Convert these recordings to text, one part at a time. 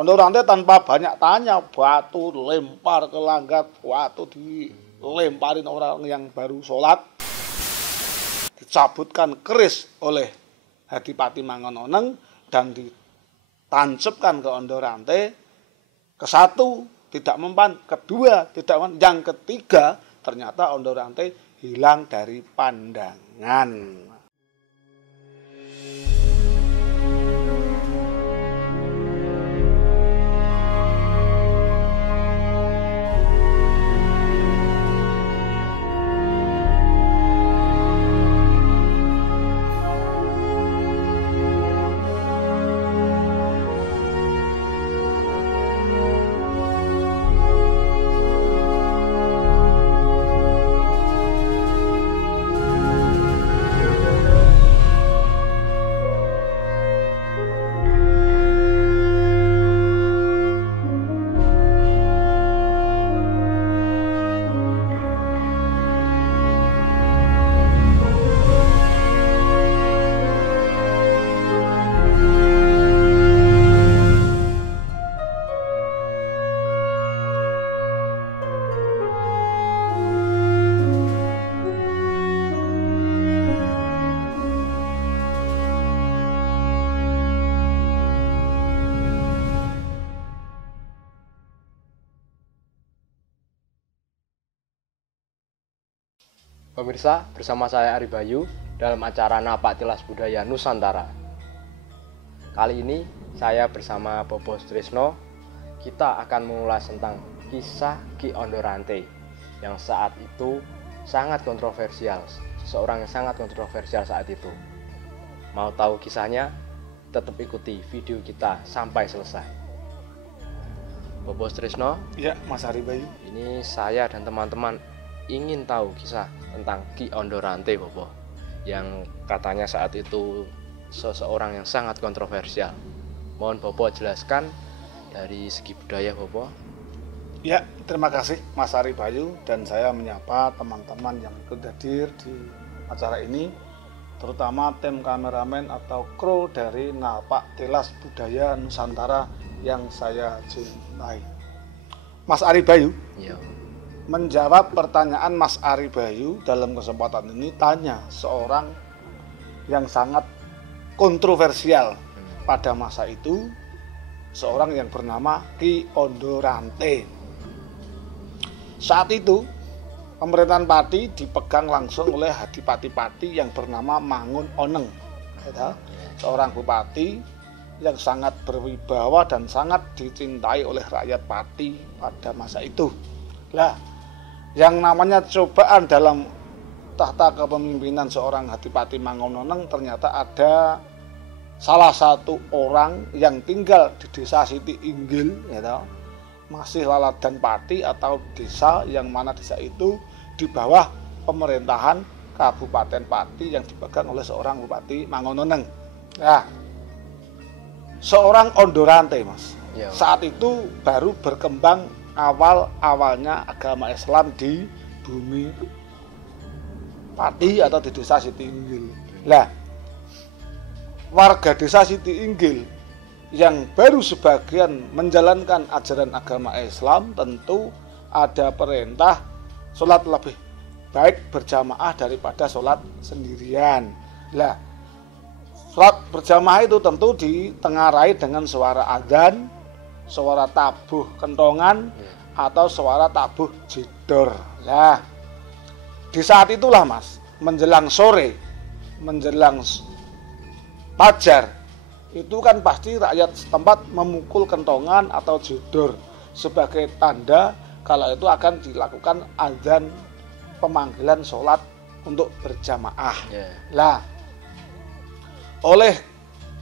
Ondor-ondor tanpa banyak tanya, batu lempar ke langgar, batu dilemparin orang yang baru sholat, dicabutkan keris oleh Hadipati Mangununeng dan ditancapkan ke Ondorante. Kesatu tidak mempan, kedua tidak mempan, yang ketiga ternyata Ondorante hilang dari pandangan. Pemirsa, bersama saya Ari Bayu dalam acara Napak Tilas Budaya Nusantara. Kali ini saya bersama Bobo Trisno, kita akan mengulas tentang kisah Ki Ondorante yang saat itu sangat kontroversial, seseorang yang sangat kontroversial saat itu. Mau tahu kisahnya? Tetap ikuti video kita sampai selesai. Bobo Trisno, Ya, Mas Ari Bayu. ini saya dan teman-teman ingin tahu kisah tentang Ki Ondorante, Bobo, yang katanya saat itu seseorang yang sangat kontroversial. Mohon Bobo jelaskan dari segi budaya, Bobo. Ya, terima kasih Mas Ari Bayu, dan saya menyapa teman-teman yang ikut hadir di acara ini, terutama tim kameramen atau kru dari Napak Tilas Budaya Nusantara yang saya cintai. Mas Ari Bayu, Iya. menjawab pertanyaan Mas Ari Bayu dalam kesempatan ini, tanya seorang yang sangat kontroversial pada masa itu, seorang yang bernama Ki Ondorante. Saat itu pemerintahan Pati dipegang langsung oleh Hadipati-Pati yang bernama Mangununeng, seorang bupati yang sangat berwibawa dan sangat dicintai oleh rakyat Pati pada masa itu. Lah, yang namanya cobaan dalam tahta kepemimpinan seorang Hadipati Mangununeng, ternyata ada salah satu orang yang tinggal di desa Siti Inggil, masih Laladan Pati, atau desa yang mana desa itu di bawah pemerintahan Kabupaten Pati yang dipegang oleh seorang Bupati Mangununeng. Nah, seorang Ondorante, Mas, Ya. saat itu baru berkembang awalnya agama Islam di bumi Pati atau di desa Siti Inggil. Lah, warga desa Siti Inggil yang baru sebagian menjalankan ajaran agama Islam, tentu ada perintah sholat lebih baik berjamaah daripada sholat sendirian. Lah, sholat berjamaah itu tentu ditengarai dengan suara adzan, suara tabuh kentongan, atau suara tabuh jedor. Lah, di saat itulah, Mas, menjelang sore, menjelang fajar, itu kan pasti rakyat setempat memukul kentongan atau jedor sebagai tanda kalau itu akan dilakukan adzan pemanggilan sholat untuk berjamaah. Lah, oleh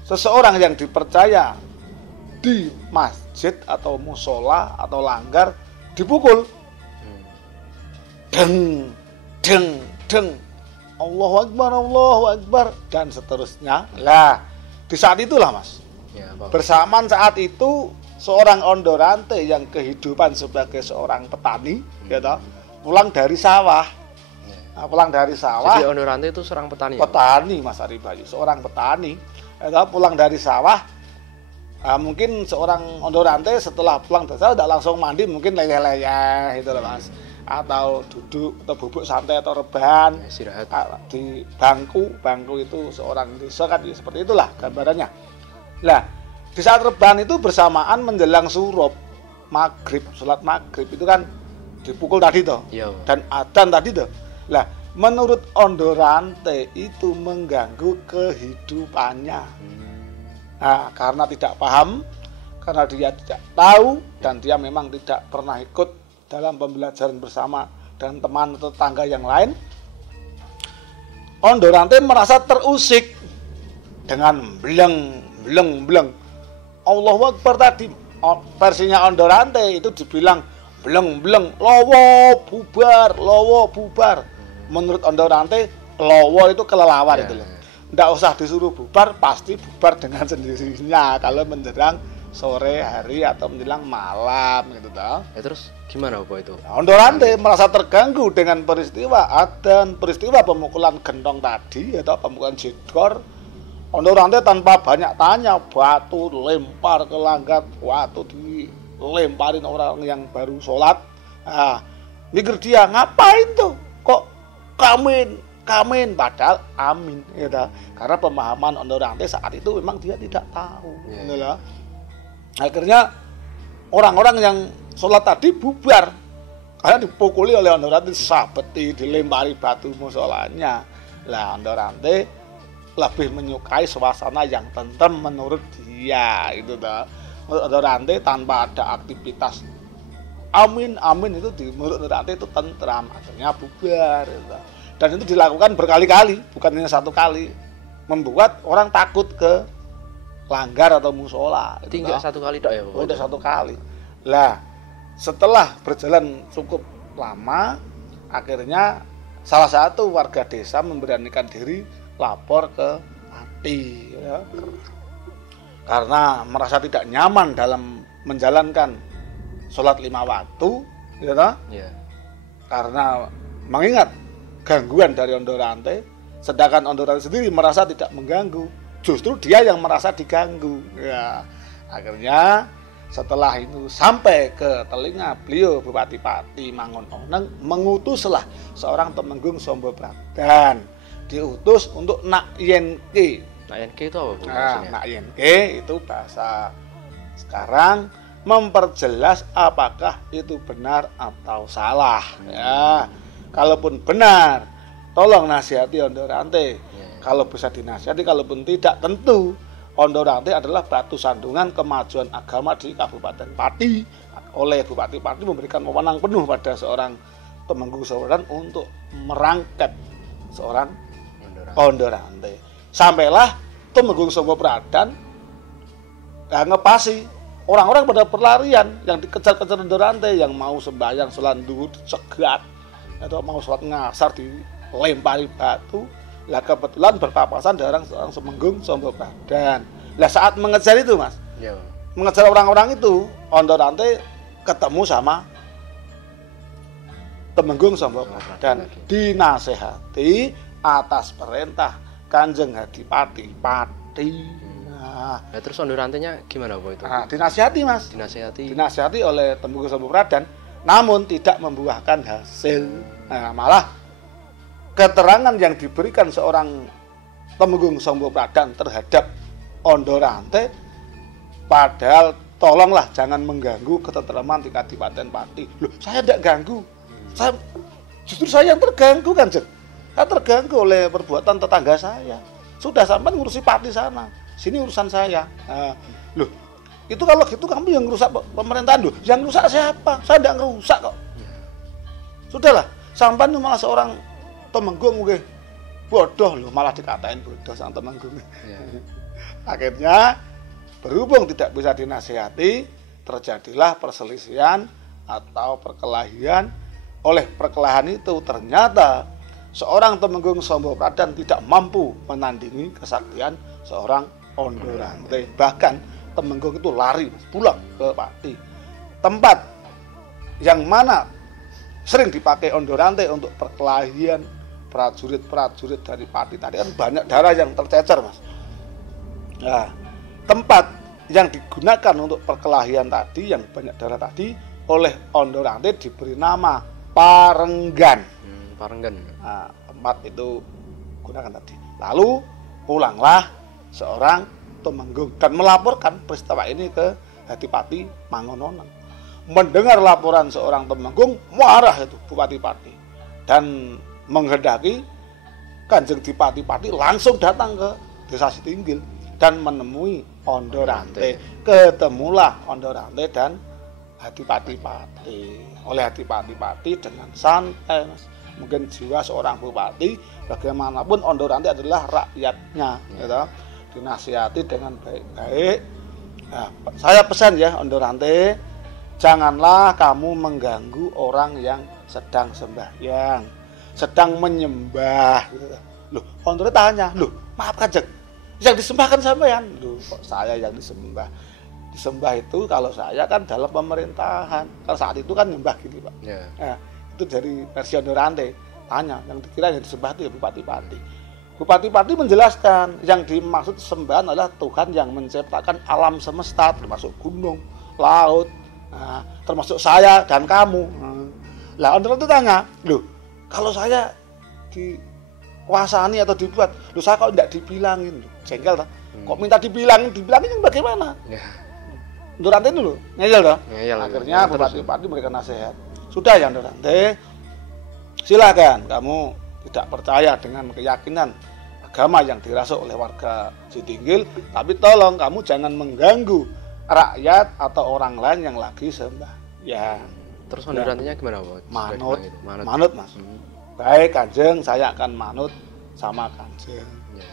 seseorang yang dipercaya di masjid atau musola atau langgar dipukul, deng deng deng, Allahu Akbar dan seterusnya. Lah, di saat itulah, Mas, bersamaan saat itu seorang Ondorante yang kehidupan sebagai seorang petani, pulang dari sawah. Nah, pulang dari sawah. Jadi Ondorante itu seorang petani. Petani, Mas Ari Bayu, seorang petani, pulang dari sawah, Mungkin seorang Ondorante setelah pulang desa udah langsung mandi, mungkin leyeh-leyeh gitu loh Mas, atau duduk atau bubuk santai atau rebahan Istirahat. di bangku itu seorang desa kan seperti itulah gambarannya. Lah di saat rebahan itu bersamaan menjelang surup maghrib, sholat maghrib itu kan dipukul tadi toh, Iya. dan adzan tadi toh. Lah menurut Ondorante itu mengganggu kehidupannya. Nah, karena tidak paham, karena dia tidak tahu, dan dia memang tidak pernah ikut dalam pembelajaran bersama dengan teman atau tetangga yang lain, Ondorante merasa terusik dengan bleng. Allahu Akbar tadi, versinya Ondorante itu dibilang bleng, lowo bubar. Menurut Ondorante, lowo itu kelelawar itu loh. Nggak usah disuruh bubar, pasti bubar dengan sendirinya kalau menjelang sore hari atau menjelang malam gitu toh. Ya terus gimana Bapak itu? Ondorante merasa terganggu dengan peristiwa adzan, peristiwa pemukulan gentong tadi atau pemukulan jedor. Ondorante tanpa banyak tanya, batu lempar ke langgar, batu dilemparin orang yang baru sholat. Nah, mikir dia, ngapain tuh? Kok kamin padahal amin gitu. Karena pemahaman Ondorante saat itu memang dia tidak tahu gitu loh. Akhirnya orang-orang yang sholat tadi bubar karena dipukuli oleh Ondorante, disabeti, dilempari batu musolanya. Lah Ondorante lebih menyukai suasana yang tentrem menurut dia itu toh. Menurut Ondorante tanpa ada aktivitas amin itu menurut Ondorante itu tentram, akhirnya bubar gitu. Dan itu dilakukan berkali-kali, bukan hanya satu kali, membuat orang takut ke langgar atau musola. Itu enggak satu kali tok ya Bapak? Udah satu kali. Lah, setelah berjalan cukup lama, akhirnya salah satu warga desa memberanikan diri lapor ke Pati, ya. Karena merasa tidak nyaman dalam menjalankan sholat 5 waktu, ya. Karena mengingat gangguan dari Ondorante, sedangkan Ondorante sendiri merasa tidak mengganggu, justru dia yang merasa diganggu. Ya, akhirnya setelah itu sampai ke telinga beliau Bupati Pati Mangunoneng, mengutuslah seorang Temenggung Sombo Pradan, diutus untuk Nak Yenke. Nak Yenke itu apa Bu? Nak Yenke itu bahasa sekarang memperjelas apakah itu benar atau salah. Ya. Kalaupun benar, tolong nasihati Ondorante. Kalau bisa dinasihati, kalaupun tidak, tentu Ondorante adalah batu sandungan kemajuan agama di Kabupaten Pati. Oleh Bupati Pati memberikan wewenang penuh pada seorang Temenggung Sombo Pradan untuk merangkap seorang Ondorante. Sampailah Temenggung Sombo Pradan ngepasi orang-orang pada berlarian yang dikejar-kejar Ondorante, yang mau sembahyang sholat zuhur dicegat atau mau sholat ngasar dilempari batu. Lah kebetulan berpapasan dengan seorang Temenggung Sombo Pradan. Lah saat mengejar itu Mas, mengejar orang-orang itu, Ondorante ketemu sama Temenggung Sombo Pradan, dinasehati atas perintah Kanjeng Adipati Pati. Nah, terus Ondorantenya gimana Bapak itu? Dinasehati Mas, dinasehati oleh Temenggung Sombo Pradan, namun tidak membuahkan hasil. Nah, malah keterangan yang diberikan seorang Temenggung Sombo Pradan terhadap Ondorante, padahal tolonglah jangan mengganggu ketentraman di Kadipaten Pati. Loh, saya tidak ganggu. Justru saya yang terganggu kan, Jen. Saya terganggu oleh perbuatan tetangga saya. Sudah sampai ngurusi Pati sana. Sini urusan saya. Nah, loh, itu kalau gitu kamu yang rusak pemerintahan. Loh, yang rusak siapa? Saya tidak ngerusak kok. Sudahlah, sampai malah seorang Temenggung mungkin bodoh loh, malah dikatain bodoh sama Temenggung. Akhirnya berhubung tidak bisa dinasihati, terjadilah perselisihan atau perkelahian. Oleh perkelahian itu ternyata seorang Temenggung Sombo Pradan tidak mampu menandingi kesaktian seorang Ondorante. Bahkan Temenggung itu lari pulang ke Pati, tempat yang mana sering dipakai Ondorante untuk perkelahian prajurit-prajurit dari Pati. Tadi kan banyak darah yang tercecer Mas. Nah, tempat yang digunakan untuk perkelahian tadi, yang banyak darah tadi, oleh Ondorante diberi nama Parenggan. Parenggan. Nah, tempat itu gunakan tadi. Lalu pulanglah seorang Tumenggung dan melaporkan peristiwa ini ke Adipati Mangunungan. Mendengar laporan seorang Tumenggung, marah itu Bupati-Pati dan menghendaki Kanjeng Dipati-Pati langsung datang ke Desa Sitinggil dan menemui Ondorante. Ketemulah Ondorante dan Adipati-Pati. Oleh Adipati-Pati dengan santai, Mas. Mungkin jiwa seorang bupati, bagaimanapun Ondorante adalah rakyatnya, gitu. Dinasihati dengan baik-baik. Nah, saya pesan ya Ondorante, janganlah kamu mengganggu orang yang sedang sembahyang, sedang menyembah. Gitu. Loh, Ondorante tanya, loh, maaf Kanjeng, yang disembah kan sampean? Loh, kok saya yang disembah? Disembah itu kalau saya kan dalam pemerintahan. Kalau saat itu kan nyembah gini Pak. Yeah. Nah, itu dari versi Ondorante. Tanya, yang dikira yang disembah itu ya Bupati-Pati. Bupati-Pati menjelaskan yang dimaksud sembahan adalah Tuhan yang menciptakan alam semesta, termasuk gunung, laut, nah, termasuk saya dan kamu. Lah Ondorante tanya, loh kalau saya dikuasani atau dibuat, loh saya kok tidak dibilangin, jengkel tak? Kok minta dibilangin yang bagaimana? Ondorante dulu, ngeyel toh. Akhirnya Bupati-Pati memberikan nasihat. Sudah ya Ondorante, silakan kamu tidak percaya dengan keyakinan agama yang dirasuk oleh warga Sitinggil, tapi tolong kamu jangan mengganggu rakyat atau orang lain yang lagi sembahyang. Terus Ondorantenya gimana, Pak? Manut, Mas. Baik Kanjeng, saya akan manut sama Kanjeng. Ya.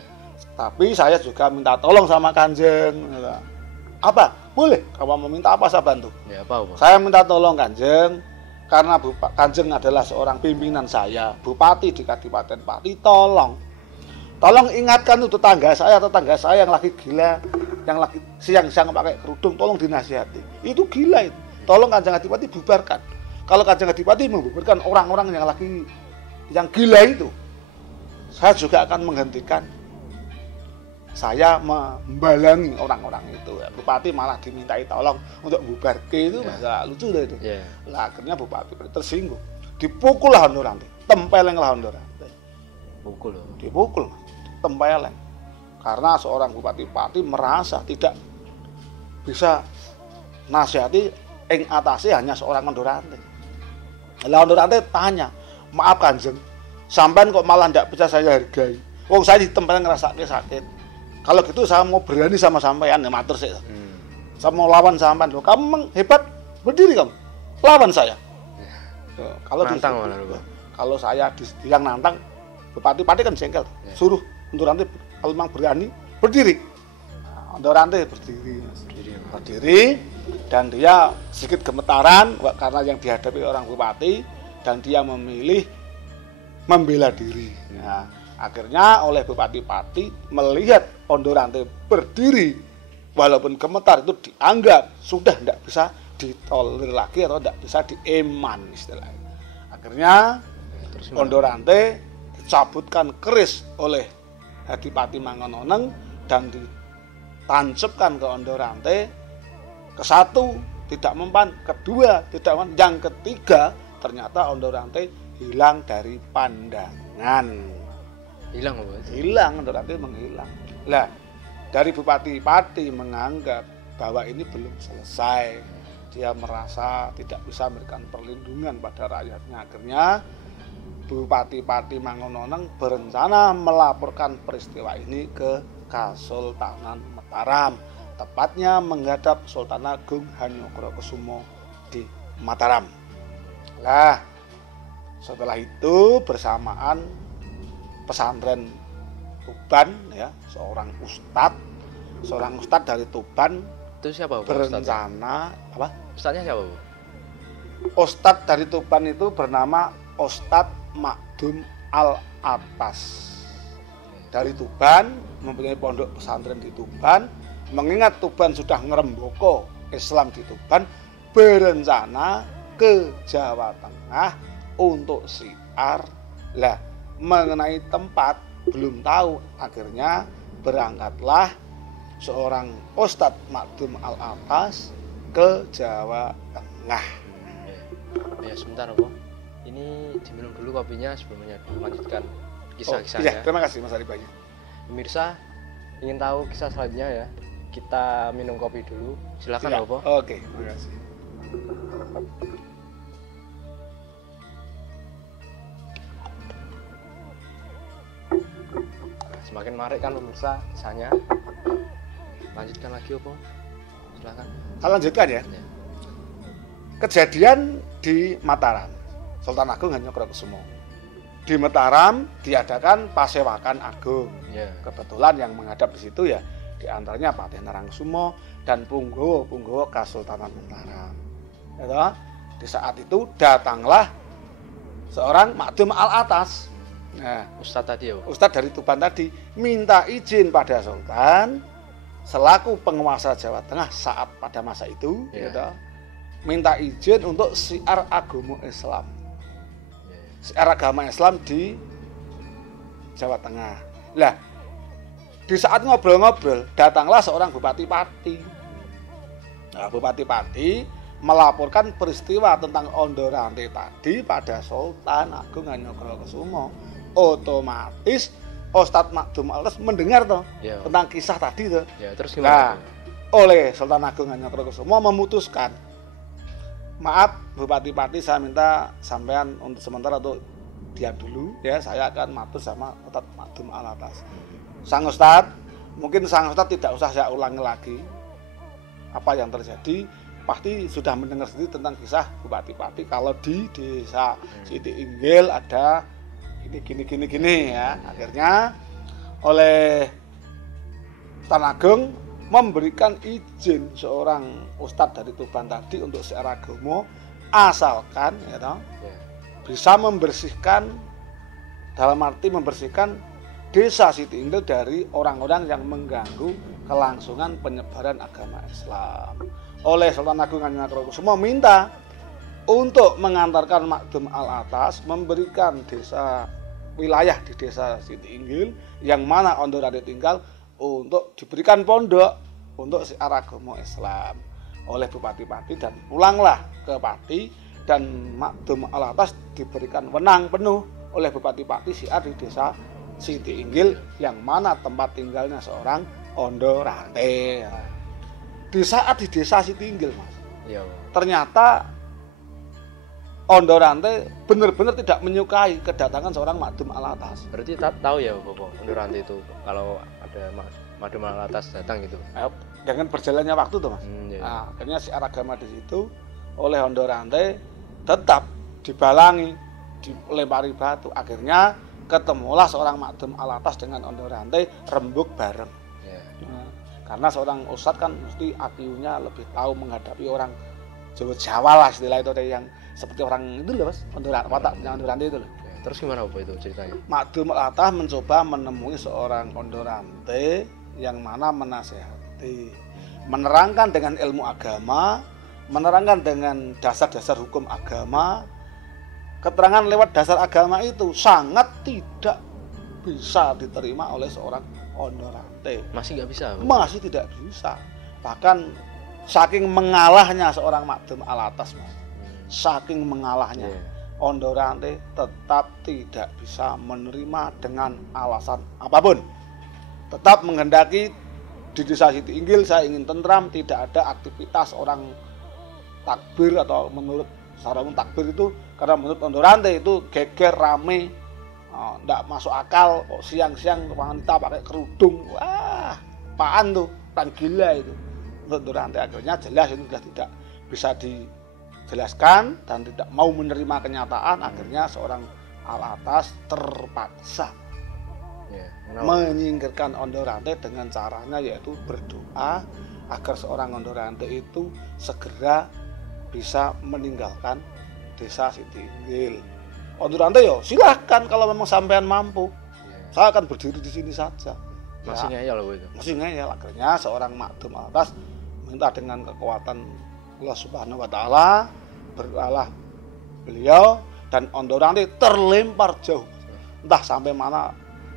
Tapi saya juga minta tolong sama Kanjeng. Apa? Boleh. Kamu meminta apa saya bantu? Ya, apa? Saya minta tolong Kanjeng, karena Kanjeng adalah seorang pimpinan saya, bupati di Kadipaten Pati, tolong ingatkan itu tetangga saya yang lagi gila, yang lagi siang-siang pakai kerudung, tolong dinasihati. Itu gila itu. Tolong Kanjeng Adipati bubarkan. Kalau Kanjeng Adipati membubarkan orang-orang yang gila itu, saya juga akan menghentikan. Saya membalangi orang-orang itu. Bupati malah dimintai tolong untuk bubarke itu, masalah lucu deh itu. Yeah. Lah akhirnya Bupati tersinggung. Dipukullah Ondorante, tempelenglah Ondorante. Dipukul, tempeleng. Karena seorang Bupati-Pati merasa tidak bisa nasihati ing atase hanya seorang Ondorante. Lah Ondorante tanya, "Maaf Kanjeng, sampean kok malah ndak bisa saya hargai? Wong saya ditempeleng ngrasake sakit. Kalau gitu saya mau berani sama sampean, ya matur sih. Saya mau lawan sampean. Loh, kamu hebat, berdiri kamu. Lawan saya." Kalau nantang kalau saya yang nantang, Bupati-Pati kan jengkel. Suruh Ondorante kalau memang berani berdiri. Nah, Ondorante berdiri dan dia sedikit gemetaran karena yang dihadapi orang bupati dan dia memilih membela diri. Nah, akhirnya oleh Bupati-Pati melihat Ondorante berdiri walaupun gemetar, itu dianggap sudah tidak bisa ditolerir lagi atau tidak bisa dieman istilahnya. Akhirnya Ondorante dicabutkan keris oleh Adipati Mangunungan dan ditancapkan ke Ondorante. Kesatu tidak mempan, kedua tidak mempan, yang ketiga ternyata Ondorante hilang dari pandangan. Hilang, Ondorante menghilang. Lah, dari Bupati-Pati menganggap bahwa ini belum selesai. Dia merasa tidak bisa memberikan perlindungan pada rakyatnya. Akhirnya Bupati-Pati Mangunungan berencana melaporkan peristiwa ini ke Kasultanan Mataram, tepatnya menghadap Sultan Agung Hanyokrokusumo di Mataram. Lah, setelah itu bersamaan pesantren Tuban, ya, seorang ustadz dari Tuban. Itu siapa, Bu? Berencana apa? Ustadznya siapa, Bu? Ustadz dari Tuban itu bernama Ustadz Makdum Al-Atas. Dari Tuban, mempunyai pondok pesantren di Tuban. Mengingat Tuban sudah ngeremboko Islam di Tuban, berencana ke Jawa Tengah untuk syiar. Lah, mengenai tempat belum tahu. Akhirnya berangkatlah seorang Ustadz Makdum Al-Atas ke Jawa Tengah. Ya sebentar Bopo, ini diminum dulu kopinya sebelumnya melanjutkan kisah-kisahnya. Iya, terima kasih Mas Ari banyak. Pemirsa ingin tahu kisah selanjutnya ya, kita minum kopi dulu. Silakan Bopo. Oke, terima kasih. Semakin menarik kan pemirsa kisahnya. Lanjutkan lagi Bopo. Silakan. Saya lanjutkan ya. Ya. Kejadian di Mataram, Sultan Agung Hanyokrokusumo. Di Mataram diadakan Pasewakan Agung. Ya. Kebetulan yang menghadap di situ ya diantaranya Patih Narangsumo dan Punggawa Kasultanan Mataram. Ya, di saat itu datanglah seorang Makdum Al-Atas. Nah, Ustadz tadi ya. Ustadz dari Tuban tadi minta izin pada Sultan selaku penguasa Jawa Tengah saat pada masa itu, Ya. gitu, minta izin untuk syiar agama Islam. Ya. Syiar agama Islam di Jawa Tengah. Lah, di saat ngobrol-ngobrol datanglah seorang Bupati Pati. Nah, Bupati Pati melaporkan peristiwa tentang Ondorante tadi pada Sultan Agung Hanyokrokusumo. Otomatis Ustadz Makdum Al-Atas mendengar toh Ya. tentang kisah tadi toh. Ya, terus Nah, gimana? oleh Sultan Agung Hanyokrokusumo memutuskan, maaf Bupati Pati, saya minta sampean untuk sementara untuk diam dulu ya, saya akan matur sama Ustadz Makdum Al-Atas. Sang Ustadz, mungkin Sang Ustadz tidak usah saya ulangi lagi apa yang terjadi. Pasti sudah mendengar sendiri tentang kisah Bupati Pati kalau di desa Siti Inggil ada gini ya. Akhirnya oleh Sultan Agung memberikan izin seorang ustadz dari Tuban tadi untuk syiar agama asalkan ya toh, Ya. bisa membersihkan, dalam arti membersihkan desa Siti Inggil dari orang-orang yang mengganggu kelangsungan penyebaran agama Islam. Oleh Sultan Agung Hanyokrokusumo minta untuk mengantarkan Makdum Al-Atas memberikan wilayah di desa Siti Inggil yang mana Ondorante tinggal untuk diberikan pondok untuk syiar agama Islam oleh Bupati Pati, dan pulanglah ke Pati dan Makdum Al-Atas diberikan wenang penuh oleh Bupati Pati syiar di desa Siti Inggil yang mana tempat tinggalnya seorang Ondorante. Di saat di desa Siti Inggil, Mas, Ya. ternyata Ondorante benar-benar tidak menyukai kedatangan seorang Makdum Al-Atas. Berarti tahu ya Bopo, Ondorante itu kalau ada Makdum Al-Atas datang gitu. Dengan berjalannya waktu tuh, Mas. Ya. Nah, akhirnya syiar agama di situ oleh Ondorante tetap dibalangi, dilempari batu. Akhirnya ketemulah seorang Makdum Al-Atas dengan Ondorante rembuk bareng. Ya. Nah, karena seorang ustadz kan mesti IQ-nya lebih tahu menghadapi orang Jawa lah istilah itu, yang seperti orang itu loh, Mas, wataknya Ondorante itu loh. Ya. Terus gimana Bopo itu ceritanya? Makdum Al-Atas mencoba menemui seorang Ondorante yang mana menasehati, menerangkan dengan ilmu agama, menerangkan dengan dasar-dasar hukum agama. Keterangan lewat dasar agama itu sangat tidak bisa diterima oleh seorang Ondorante. Masih nggak bisa? Bopo? Masih tidak bisa. Bahkan saking mengalahnya seorang Makdum Al-Atas, Mas. Saking mengalahnya, Ya. Ondorante tetap tidak bisa menerima dengan alasan apapun. Tetap menghendaki di desa Siti Inggil saya ingin tentram, tidak ada aktivitas orang takbir, atau menurut sarung takbir itu, karena menurut Ondorante itu geger rame, tidak masuk akal kok siang-siang wanita pakai kerudung. Wah, apaan tuh, tan gila itu. Menurut Ondorante akhirnya jelas itu sudah tidak bisa dijelaskan dan tidak mau menerima kenyataan. Akhirnya seorang Al-Atas terpaksa Ya. menyingkirkan Ondorante dengan caranya yaitu berdoa agar seorang Ondorante itu segera bisa meninggalkan desa Siti Inggil. Ondorante yo silahkan kalau memang sampean mampu, Ya. saya akan berdiri di sini saja. Masih ngeyel loh itu. Masih ngeyel. Akhirnya seorang Makdum Al-Atas minta dengan kekuatan Allah Subhanahu wa taala, berdoalah beliau dan Ondorante terlempar jauh. Entah sampai mana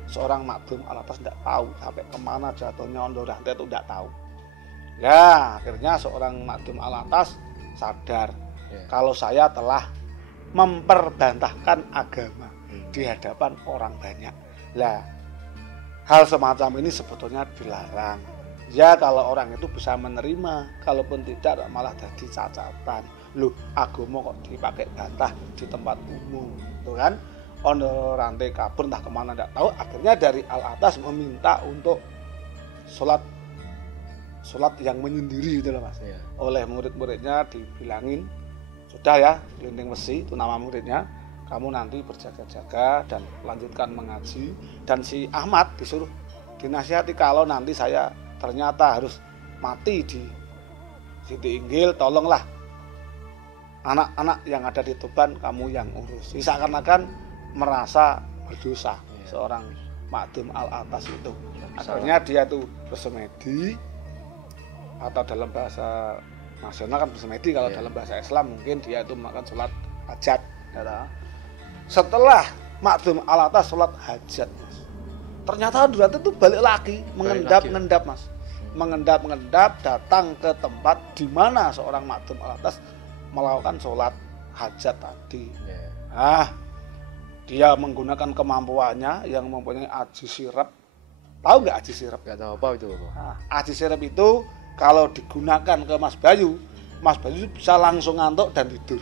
seorang makdum alatas tidak tahu sampai kemana jatuhnya ondor rantai itu tidak tahu. Ya akhirnya seorang makdum alatas sadar kalau saya telah memperbantahkan agama di hadapan orang banyak. Lah hal semacam ini sebetulnya dilarang. Ya kalau orang itu bisa menerima, kalaupun tidak malah jadi cacatan. Loh, agama kok dipakai bantah di tempat umum, gitu kan? Ondor rantai kabur entah kemana tidak tahu. Akhirnya dari Al-Atas meminta untuk sholat yang menyendiri gitu loh Mas. Oleh murid-muridnya dibilangin, sudah ya, Linding Besi itu nama muridnya, kamu nanti berjaga-jaga dan lanjutkan mengaji. Dan si Ahmad disuruh dinasihati, kalau nanti saya ternyata harus mati di Siti Inggil, tolonglah anak-anak yang ada di Tuban kamu yang urus. Seakan-akan merasa berdosa seorang makdum Al-Atas itu. Akhirnya dia tuh bersemedi, atau dalam bahasa nasional kan bersemedi, kalau dalam bahasa Islam mungkin dia itu makan sholat hajat. Setelah makdum Al-Atas sholat hajat, Mas, ternyata Ondor itu balik lagi mengendap Mas, mengendap datang ke tempat di mana seorang makdum Al-Atas melakukan sholat hajat tadi. Dia menggunakan kemampuannya yang mempunyai aji sirap. Tahu nggak aji sirap? Nggak tahu apa itu. Aji sirap itu kalau digunakan ke Mas Bayu bisa langsung ngantuk dan tidur.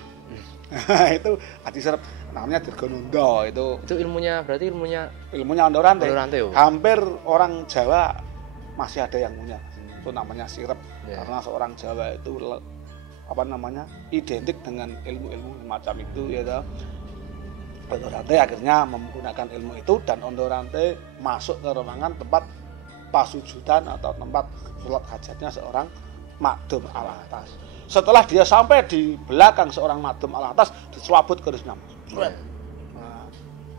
Itu aji sirap, namanya Dirgonondo. Itu ilmunya, berarti ilmunya Ondor rantai. Hampir orang Jawa masih ada yang punya. Itu namanya sirap. Karena seorang Jawa itu identik dengan ilmu-ilmu macam itu ya. Ondor rantai akhirnya menggunakan ilmu itu, dan Ondor rantai masuk ke ruangan tempat pasujudan atau tempat sholat hajatnya seorang makdum Al-Atas. Setelah dia sampai di belakang seorang makdum Al-Atas, dicelabut kerisnya.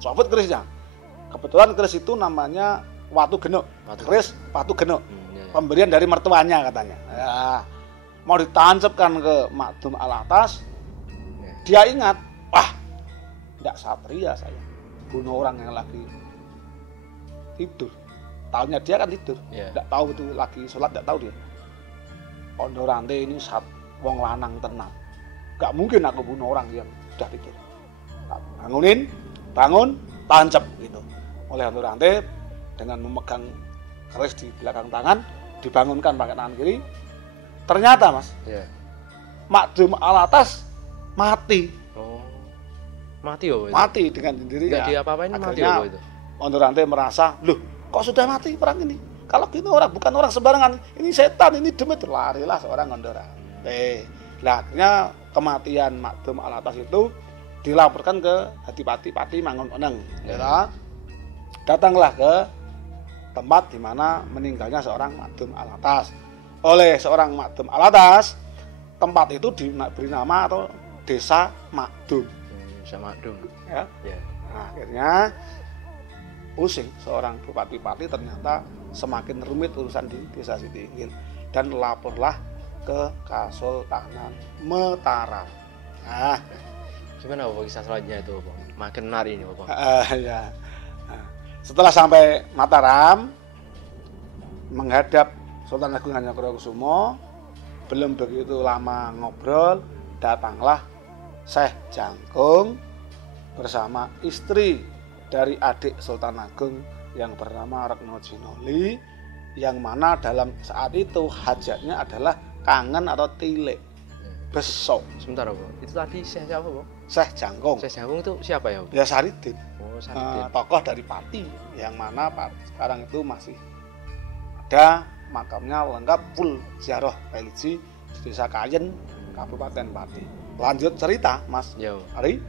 Celabut kerisnya. Kebetulan keris itu namanya watu genuk. Keris watu genuk. Pemberian dari mertuanya katanya. Mau ditancapkan ke makdum Al-Atas, dia ingat, wah, tidak satria saya bunuh orang yang lagi tidur. Tahunya dia kan tidur, tidak tahu itu lagi sholat, tidak tahu dia. Ondor rantai ini wong lanang tenang, gak mungkin aku bunuh orang yang sudah tidur. Bangun, tancap gitu. Oleh Ondor rantai dengan memegang keris di belakang tangan, dibangunkan pakai tangan kiri. Ternyata Mas, makdum Al-Atas mati. Mati dengan sendirinya. Gak diapa-apain, mati itu. Ondor rantai merasa, loh, kok sudah mati perang ini? Kalau gini bukan orang sembarangan, ini setan, ini demit. Larilah seorang Ondor rantai. Nah, akhirnya kematian makdum Al-Atas itu dilaporkan ke Adipati Mangunkuning. Datanglah ke tempat di mana meninggalnya seorang makdum Al-Atas. Oleh seorang makdum Al-Atas, tempat itu diberi nama atau Desa Makdum. Ya. Nah, akhirnya pusing seorang bupati ternyata semakin rumit urusan di Desa Siti Inggil, dan laporlah ke Kasultanan Mataram. Nah, gimana kisah selanjutnya itu, Pak? Makin menarik ini, Pak. Setelah sampai Mataram, menghadap Sultan Agung Hanyakurakusumo, belum begitu lama ngobrol, datanglah Syekh Jangkung bersama istri dari adik Sultan Agung yang bernama Retno Jinoli, yang mana dalam saat itu hajatnya adalah kangen atau tilik besok. Sebentar, Pak. Itu tadi Syekh siapa, Pak? Syekh Jangkung. Syekh Jangkung itu siapa ya, Pak? Ya Saridin. Saridin. Tokoh dari Pati, yang mana sekarang itu masih ada makamnya lengkap full ziarah religi di Desa Kayen, Kabupaten Pati. Lanjut cerita, Mas. Hari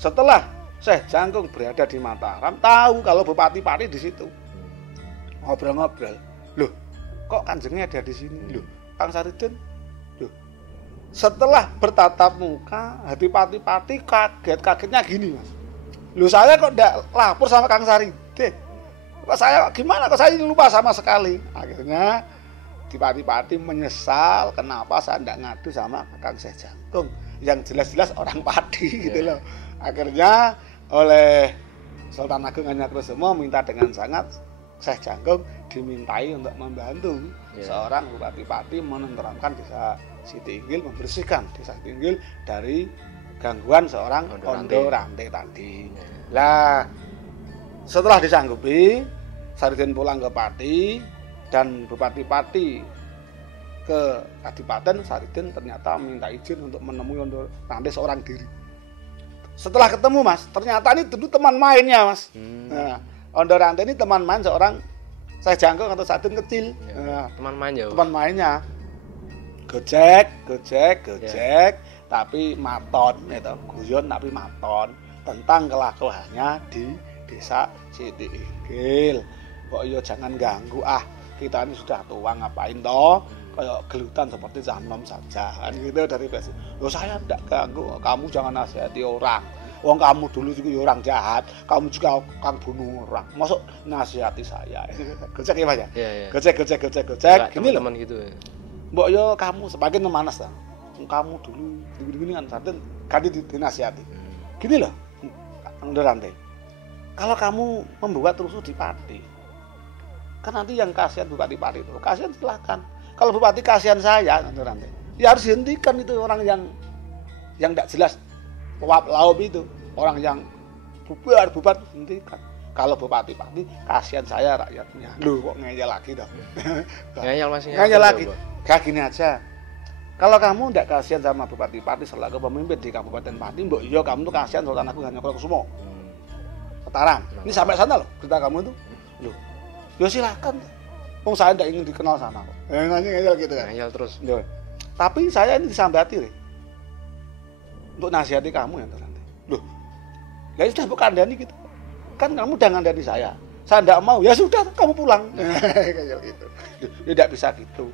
setelah Syekh Jangkung berada di Mataram, tahu kalau Bupati Pati di situ. Ngobrol-ngobrol. Loh, kok kanjengnya ada di sini? Loh, Kang Saridin. Loh. Setelah bertatap muka, hati Pati kagetnya gini, Mas. Loh, saya kok enggak lapor sama Kang Saridin? Kok saya gimana? Kok saya lupa sama sekali? Akhirnya Pati menyesal kenapa saya enggak ngadu sama Kang Syekh Jangkung yang jelas-jelas orang Pati gitu loh. Akhirnya oleh Sultan Agung Hanyakrosumo minta dengan sangat Syekh Jangkung dimintai untuk membantu seorang bupati-pati menenteramkan desa Siti Inggil, membersihkan desa Siti Inggil dari gangguan seorang Ondo Rante tadi. Lah setelah disanggupi, Saridin pulang ke Pati dan bupati-pati ke Kadipaten. Saridin ternyata minta izin untuk menemui Ondo Rante seorang diri. Setelah ketemu Mas, ternyata ini dulu teman mainnya Mas. Nah, Ondo Rante ini teman main seorang Syekh Jangkung atau Saridin kecil. Nah, teman main ya. Teman mainnya. Gojek, tapi maton itu, guyon tapi maton tentang kelakuannya di desa Siti Inggil. Kok yo jangan ganggu kita ini sudah tua ngapain toh? Kayak gelutan seperti Zanom saja kan gitu dari presiden. Loh saya tidak ganggu, kamu jangan nasihati orang. Wong kamu dulu juga orang jahat, kamu juga kang bunuh orang. Masuk nasihati saya. Gojek ya Mas ya? Iya. Gojek. Gini loh. Teman gitu ya. Mbok yo kamu semakin memanas lah. Kamu dulu gini kan Saridin ganti dinasihati. Gini loh. Ondo Rante. Kalau kamu membuat rusuh di Pati, kan nanti yang kasihan bupati-pati itu. Kasihan silakan. Kalau bupati kasihan saya, Ondo Rante. Ya harus dihentikan itu orang yang tidak jelas laup itu, orang yang bubar hentikan. Kalau bupati-pati kasihan saya rakyatnya. Loh kok ngeyel lagi dah. Ngeyel lagi. Kayak gini aja. Kalau kamu tidak kasihan sama bupati-pati selaku pemimpin di Kabupaten Pati, mbok iya kamu tuh kasihan Sultan Agung Hanyakrosumo. Mataram. Ini sampai sana loh cerita kamu itu. Loh. Ya silakan. Wong saya tidak ingin dikenal sana kok. Ngeyel gitu kan. Ngeyel terus. Loh. Tapi saya ini disambati deh. Untuk nasihati kamu yang terlantai. Loh. Ya sudah bukan Dani gitu. Kan kamu udah ngandani saya. Saya tidak mau. Ya sudah kamu pulang. Kayak gitu. Ya tidak bisa gitu.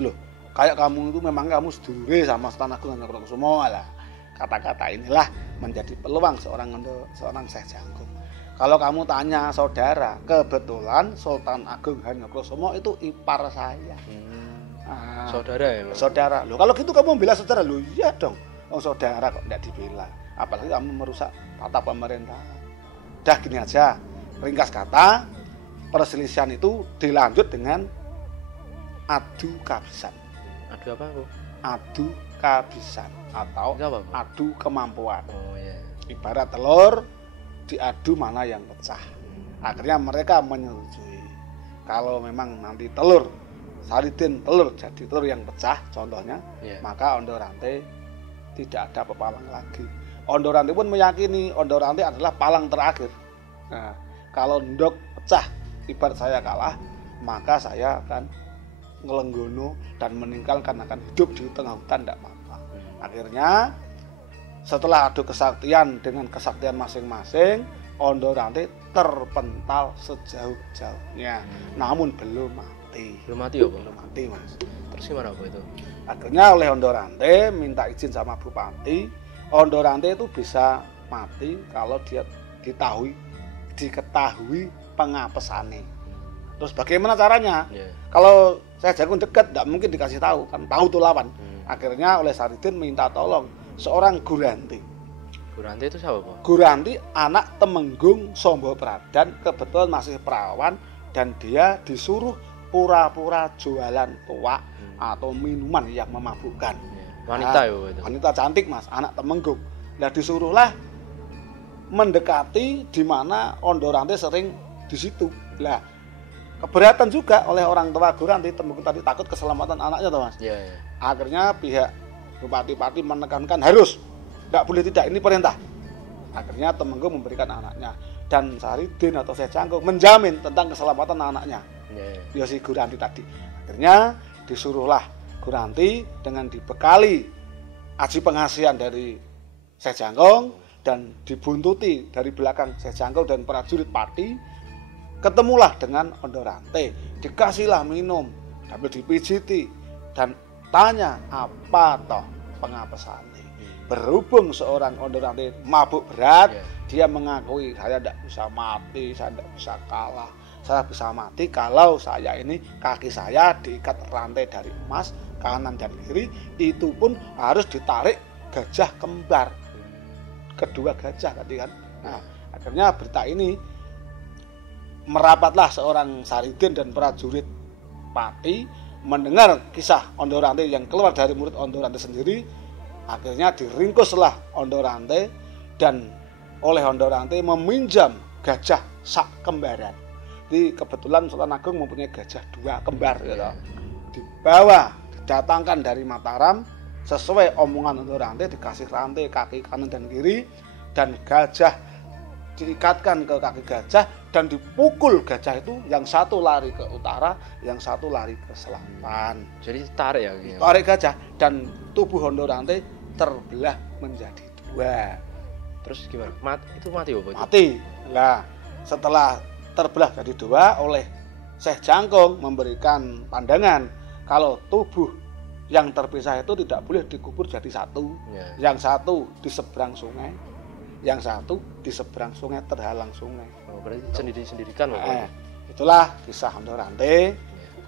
Loh. Kayak kamu itu memang kamu sedulure sama Sultan Agung Hanyakrosumo lah. Kata-kata inilah menjadi peluang seorang Syekh Jangkung. Kalau kamu tanya saudara, kebetulan Sultan Agung Hanyakrosumo itu ipar saya. Saudara ya Mas? Saudara. Loh, kalau gitu kamu membela saudara. Loh iya dong. Saudara kok tidak dibela. Apalagi kamu merusak tata pemerintahan. Dah gini aja. Ringkas kata, perselisihan itu dilanjut dengan adu kabisan. Adu apa Bu? Adu kabisan atau adu kemampuan. Oh iya. Ibarat telur diadu mana yang pecah. Akhirnya mereka menyetujui kalau memang nanti Saridin telur jadi telur yang pecah contohnya, maka Ondo Rante tidak ada pepalang lagi. Ondo Rante pun meyakini Ondo Rante adalah palang terakhir. Nah, kalau ndok pecah ibarat saya kalah, maka saya akan ngelenggono dan meninggalkan akan hidup di tengah hutan tidak apa-apa. Akhirnya setelah adu kesaktian dengan kesaktian masing-masing, Ondo Rante terpental sejauh-jauhnya, namun belum mati. Belum mati ya, Belum mati Mas. Terus gimana Bu itu? Akhirnya oleh Ondo Rante minta izin sama Bupati. Ondo Rante itu bisa mati kalau dia diketahui pengapesane. Terus bagaimana caranya? Kalau saya Jangkung dekat, tidak mungkin dikasih tahu, kan tahu tuh lawan. Akhirnya oleh Saridin minta tolong seorang Guranti. Guranti itu siapa Pak? Guranti anak Temenggung Sombo Pradan, kebetulan masih perawan dan dia disuruh pura-pura jualan tuak atau minuman yang memabukkan. Wanita ya itu. Wanita cantik Mas, anak Temenggung. Nah disuruhlah mendekati di mana Ondo Rante sering di situ. Lah keberatan juga oleh orang tua Guranti, Temenggung tadi takut keselamatan anaknya toh Mas. Iya. Akhirnya pihak bupati-pati menekankan harus, tidak boleh tidak, ini perintah. Akhirnya Temenggung memberikan anaknya dan Saridin atau Syekh Jangkung menjamin tentang keselamatan anaknya. Ya si Guranti tadi. Akhirnya disuruhlah Guranti dengan dibekali aji pengasihan dari Syekh Jangkung dan dibuntuti dari belakang Syekh Jangkung dan prajurit Pati. Ketemulah dengan Ondo Rante, dikasihlah minum, sambil dipijiti dan tanya apa toh pengapesannya. Berhubung seorang Ondo Rante mabuk berat, dia mengakui saya tidak bisa mati, saya tidak bisa kalah. Saya bisa mati kalau saya ini kaki saya diikat rantai dari emas kanan dan kiri, itu pun harus ditarik gajah kembar. Kedua gajah tadi kan. Nah, Akhirnya berita ini merapatlah seorang Saridin dan prajurit Pati mendengar kisah Ondorante yang keluar dari mulut Ondorante sendiri. Akhirnya diringkuslah Ondorante dan oleh Ondorante meminjam gajah sak kembaran. Jadi kebetulan Sultan Agung mempunyai gajah 2 kembar gitu. Dibawa, didatangkan dari Mataram sesuai omongan Ondorante, dikasih rantai kaki kanan dan kiri, dan gajah diikatkan ke kaki gajah dan dipukul gajah itu, yang satu lari ke utara, yang satu lari ke selatan. Jadi tarik ya gitu. Tarik gajah dan tubuh Ondorante terbelah menjadi 2. Terus gimana? Itu mati apa? Mati. Nah, setelah terbelah jadi 2 oleh Syekh Jangkung memberikan pandangan kalau tubuh yang terpisah itu tidak boleh dikubur jadi satu. Yang satu di seberang sungai, yang satu di seberang sungai terhalang sungai. Oh, berarti sendiri-sendirikan itulah kisah Ondorante.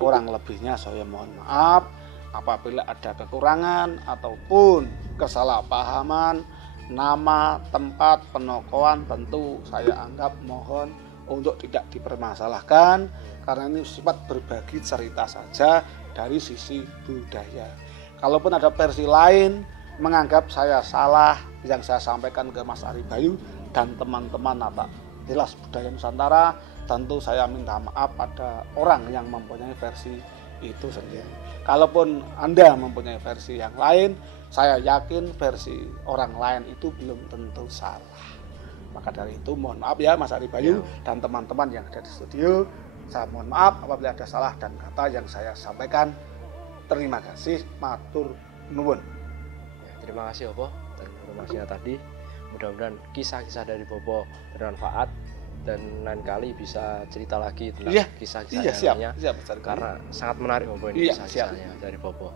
Kurang lebihnya saya mohon maaf apabila ada kekurangan ataupun kesalahpahaman nama, tempat, penokohan, tentu saya anggap mohon untuk tidak dipermasalahkan karena ini sifat berbagi cerita saja dari sisi budaya. Kalaupun ada versi lain menganggap saya salah yang saya sampaikan ke Mas Ari Bayu dan teman-teman Napak Tilas Budaya Nusantara, tentu saya minta maaf pada orang yang mempunyai versi itu sendiri. Kalaupun Anda mempunyai versi yang lain, saya yakin versi orang lain itu belum tentu salah. Maka dari itu mohon maaf ya Mas Ari Bayu dan teman-teman yang ada di studio. Saya mohon maaf apabila ada salah dan kata yang saya sampaikan. Terima kasih, matur nuwun. Terima kasih Bopo dan informasinya tadi. Mudah-mudahan kisah-kisah dari Bopo bermanfaat dan lain kali bisa cerita lagi tentang kisah-kisah yang lainnya. Karena sangat menarik Bopo ini kisah-kisahnya dari Bopo.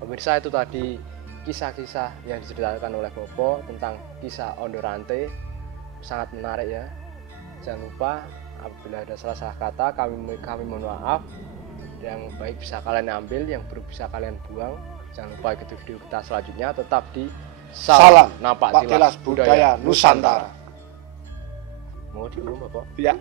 Pemirsa, itu tadi kisah-kisah yang diceritakan oleh Bopo tentang kisah Ondorante. Sangat menarik ya. Jangan lupa apabila ada salah-salah kata kami mohon maaf. Yang baik bisa kalian ambil, yang buruk bisa kalian buang. Jangan lupa ikuti video kita selanjutnya. Tetap di Salam Napak Tilas Budaya Nusantara. Mau diurung Bapak? Ya.